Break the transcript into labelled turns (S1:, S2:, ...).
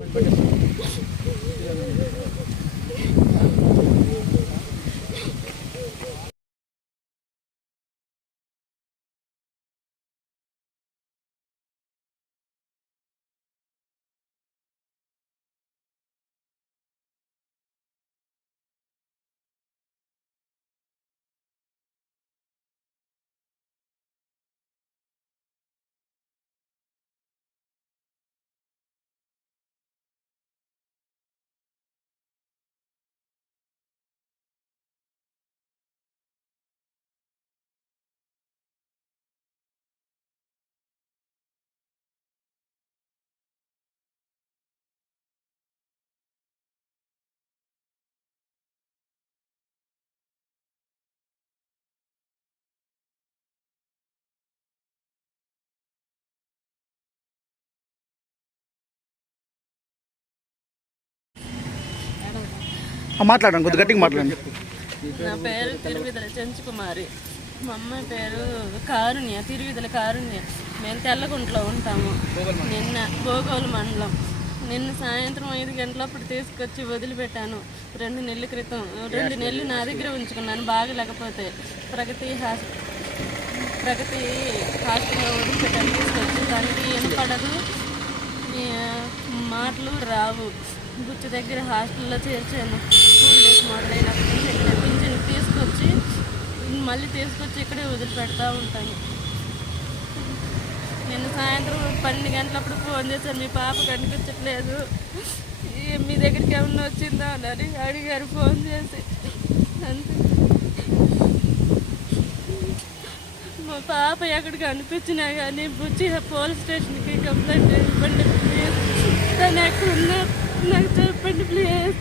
S1: Thank you. మాట్లాడండి కొద్ది గట్టిగా మాట్లాడండి.
S2: నా పేరు తిరువిదల చెంచుకుమారి. మా అమ్మాయి పేరు కారుణ్య తిరువిదల కారుణ్య. మేము తెల్లగుంట్లో ఉంటాము. నిన్న భోగోలు మండలం. నిన్న సాయంత్రం ఐదు గంటలప్పుడు తీసుకొచ్చి వదిలిపెట్టాను. రెండు నెలల క్రితం రెండు నెలలు నా దగ్గర ఉంచుకున్నాను బాగలేకపోతే ప్రగతి హాస్ ప్రగతి హాస్టల్లో వదిలిపెట్టాను తీసుకొచ్చి దానికి ఏం పడదు. మాటలు రావు. బుచ్చి దగ్గర హాస్టల్లో చేర్చాను. స్కూల్ డేస్ మొదలైనప్పటి నుంచి ఇక్కడ పింఛన్ తీసుకొచ్చి మళ్ళీ తీసుకొచ్చి ఇక్కడే వదిలిపెడతా ఉంటాను. నేను సాయంత్రం పన్నెండు గంటలప్పుడు ఫోన్ చేశాను మీ పాప కనిపించట్లేదు. మీ దగ్గరికి ఏమన్నా వచ్చిందా? అని అడిగారు ఫోన్ చేసి. అంతే. మా పాప ఎక్కడికి అనిపించినా కానీ బుచ్చి పోలీస్ స్టేషన్కి కంప్లైంట్ ఇవ్వండి ప్లీజ్ తను ఎక్కడున్నా నాకు చెప్పండి ప్లీజ్